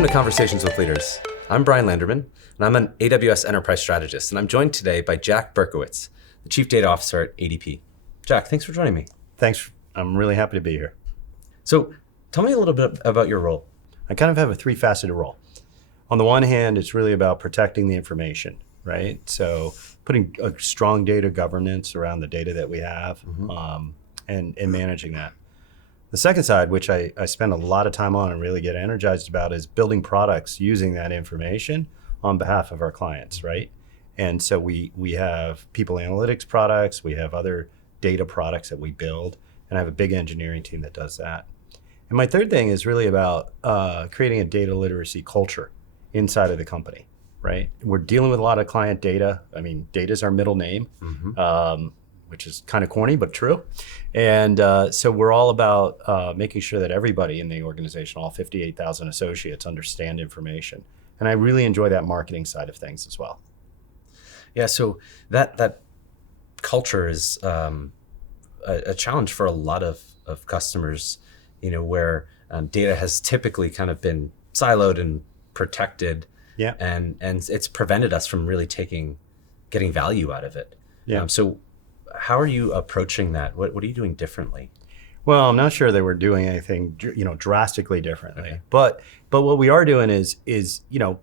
Welcome to Conversations with Leaders. I'm Brian Landerman, and I'm an AWS Enterprise Strategist, and I'm joined today by Jack Berkowitz, the Chief Data Officer at ADP. Jack, thanks for joining me. Thanks. I'm really happy to be here. So tell me a little bit about your role. I kind of have a three-faceted role. On the one hand, it's really about protecting the information, right? So putting a strong data governance around the data that we have and managing that. The second side, which I spend a lot of time on and really get energized about, is building products using that information on behalf of our clients, right? And so we have people analytics products, we have other data products that we build, and I have a big engineering team that does that. And my third thing is really about creating a data literacy culture inside of the company, right? We're dealing with a lot of client data. I mean, data is our middle name, which is kind of corny, but true. And so we're all about making sure that everybody in the organization, all 58,000 associates, understand information. And I really enjoy that marketing side of things as well. Yeah, so that culture is a challenge for a lot of customers, where data has typically kind of been siloed and protected, and it's prevented us from really getting value out of it. So how are you approaching that? What are you doing differently? Well, I'm not sure that we're doing anything, drastically differently. Okay. But what we are doing is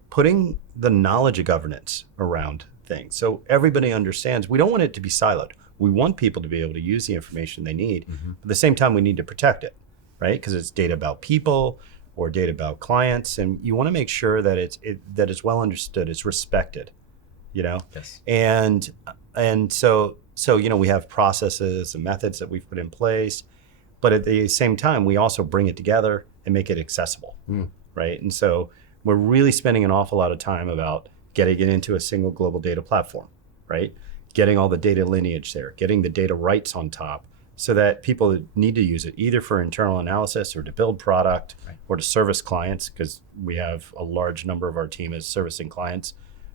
putting the knowledge of governance around things, so everybody understands. We don't want it to be siloed. We want people to be able to use the information they need. But at the same time, we need to protect it, right? Because it's data about people or data about clients, and you want to make sure that it's well understood, it's respected, Yes. And so we have processes and methods that we've put in place, but at the same time, we also bring it together and make it accessible, right? And so we're really spending an awful lot of time about getting it into a single global data platform, right? Getting all the data lineage there, getting the data rights on top, so that people need to use it either for internal analysis or to build product, right, or to service clients, because we have a large number of our team is servicing clients,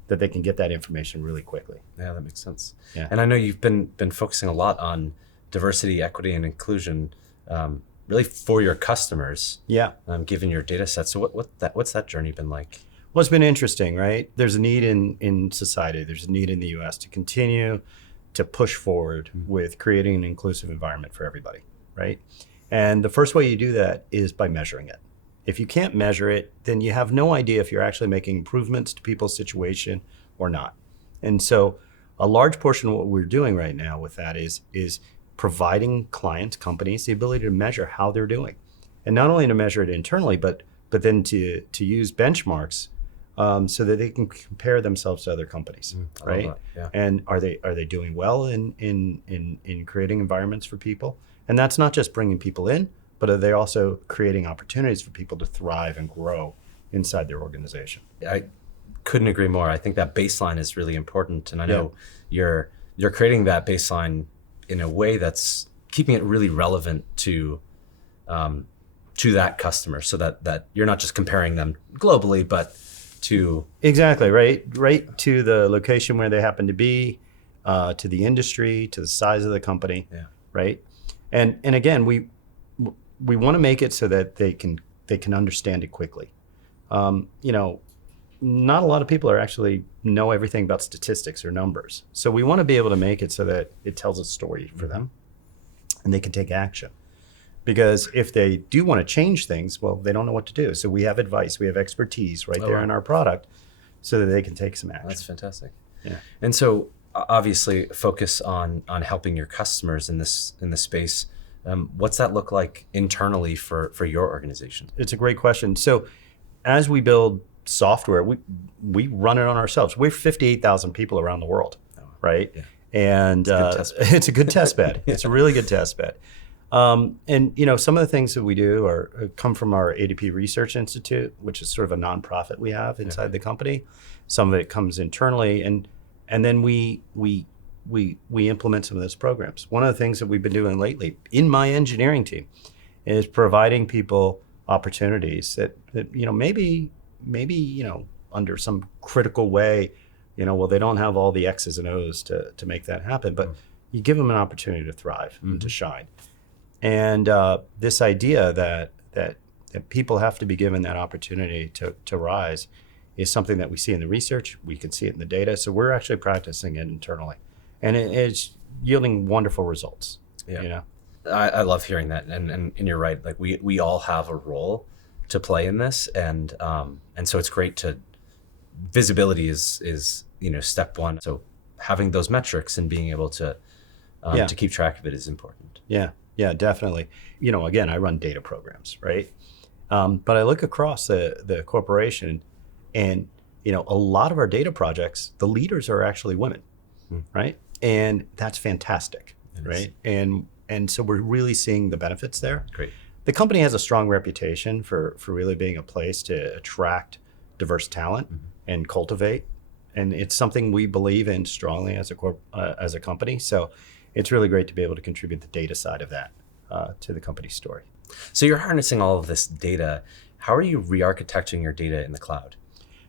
that they can get that information really quickly. Yeah, that makes sense. Yeah. And I know you've been focusing a lot on diversity, equity, and inclusion, really for your customers. Yeah. Given your data set. So what's that journey been like? Well, it's been interesting, right? There's a need in society. There's a need in the U.S. to continue to push forward with creating an inclusive environment for everybody, right? And the first way you do that is by measuring it. If you can't measure it, then you have no idea if you're actually making improvements to people's situation or not. And so a large portion of what we're doing right now with that is providing clients, companies, the ability to measure how they're doing. And not only to measure it internally, but then to use benchmarks so that they can compare themselves to other companies, right? Yeah. And are they doing well in creating environments for people? And that's not just bringing people in, but are they also creating opportunities for people to thrive and grow inside their organization? I couldn't agree more. I think that baseline is really important, and I know you're creating that baseline in a way that's keeping it really relevant to that customer, so that you're not just comparing them globally, but to exactly right to the location where they happen to be, to the industry, to the size of the company, right? And again, we want to make it so that they can understand it quickly. Not a lot of people actually know everything about statistics or numbers, so we want to be able to make it so that it tells a story for them, and they can take action. Because if they do want to change things, well, they don't know what to do. So we have advice, we have expertise right there in our product, so that they can take some action. That's fantastic. Yeah. And so obviously focus on helping your customers in this space. What's that look like internally for your organization? It's a great question. So as we build software, we run it on ourselves. We're 58,000 people around the world, right? Yeah. And it's a good test bed. It's a really good test bed. And some of the things that we do come from our ADP Research Institute, which is sort of a nonprofit we have inside the company. Some of it comes internally, and then we implement some of those programs. One of the things that we've been doing lately in my engineering team is providing people opportunities that maybe under some critical way, they don't have all the X's and O's to make that happen, but you give them an opportunity to thrive and to shine. And this idea that that people have to be given that opportunity to rise is something that we see in the research. We can see it in the data. So we're actually practicing it internally. And it's yielding wonderful results. Yeah. You know? I love hearing that. And you're right. Like we all have a role to play in this. And so it's great to, visibility is, step one. So having those metrics and being able to keep track of it is important. Yeah, definitely. Again, I run data programs, right? But I look across the corporation, and a lot of our data projects, the leaders are actually women, right? And that's fantastic, right? And so we're really seeing the benefits there. Great. The company has a strong reputation for really being a place to attract diverse talent and cultivate, and it's something we believe in strongly as a company. So it's really great to be able to contribute the data side of that to the company's story. So you're harnessing all of this data. How are you re-architecting your data in the cloud?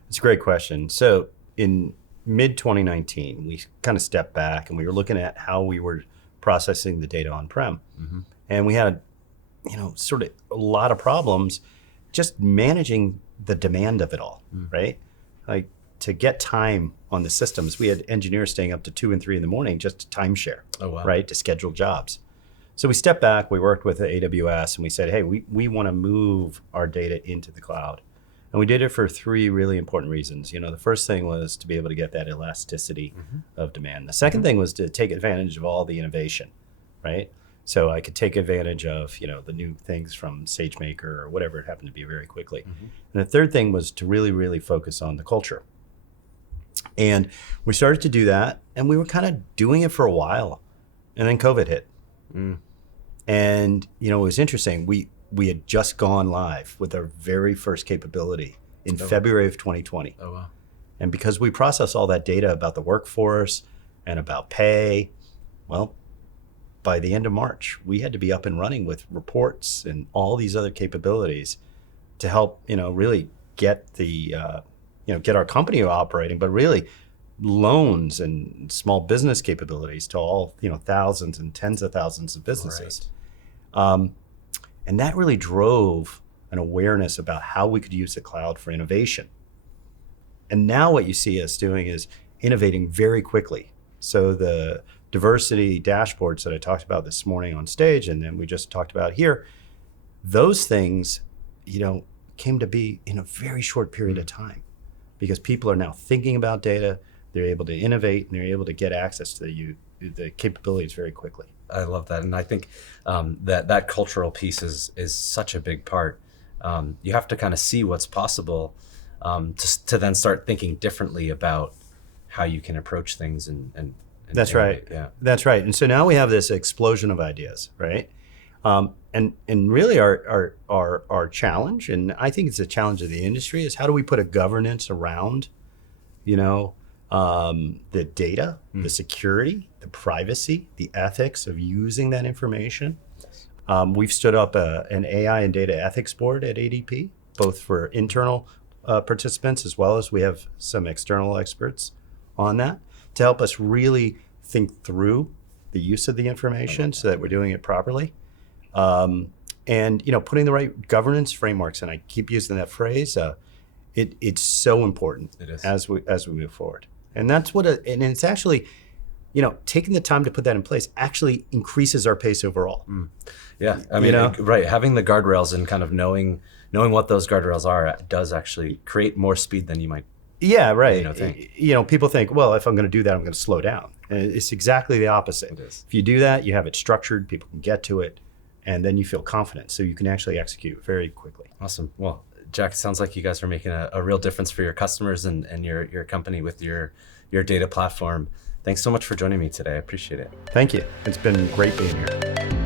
It's a great question. So in mid 2019, we kind of stepped back and we were looking at how we were processing the data on-prem. And we had, sort of a lot of problems just managing the demand of it all, right? Like, to get time on the systems, we had engineers staying up to 2 and 3 in the morning just to timeshare, right, to schedule jobs. So we stepped back, we worked with the AWS, and we said, hey, we want to move our data into the cloud. And we did it for 3 really important reasons. The first thing was to be able to get that elasticity of demand. The second thing was to take advantage of all the innovation, right? So I could take advantage of, the new things from SageMaker or whatever it happened to be very quickly. And the third thing was to really, really focus on the culture. And we started to do that, and we were kind of doing it for a while, and then COVID hit. And it was interesting. We had just gone live with our very first capability in February of 2020. Oh wow! And because we process all that data about the workforce and about pay, well, by the end of March, we had to be up and running with reports and all these other capabilities to help really get the get our company operating, but really loans and small business capabilities to all, thousands and tens of thousands of businesses. Right. And that really drove an awareness about how we could use the cloud for innovation. And now what you see us doing is innovating very quickly. So the diversity dashboards that I talked about this morning on stage, and then we just talked about here, those things, came to be in a very short period of time. Because people are now thinking about data, they're able to innovate, and they're able to get access to the capabilities very quickly. I love that, and I think that cultural piece is such a big part. You have to kind of see what's possible to then start thinking differently about how you can approach things and That's innovate. right. Yeah, that's right. And so now we have this explosion of ideas, right? And really our challenge, and I think it's a challenge of the industry, is how do we put a governance around, the data, the security, the privacy, the ethics of using that information. We've stood up an AI and data ethics board at ADP, both for internal participants as well as we have some external experts on that to help us really think through the use of the information so that we're doing it properly. And putting the right governance frameworks, and I keep using that phrase, it's so important as we move forward. And that's and it's actually, taking the time to put that in place actually increases our pace overall. Yeah, I mean, right, having the guardrails and kind of knowing what those guardrails are does actually create more speed than you might. Yeah, right. Think. People think, well, if I'm going to do that, I'm going to slow down. And it's exactly the opposite. It is. If you do that, you have it structured, people can get to it, and then you feel confident. So you can actually execute very quickly. Awesome. Well, Jack, it sounds like you guys are making a real difference for your customers and your company with your data platform. Thanks so much for joining me today. I appreciate it. Thank you. It's been great being here.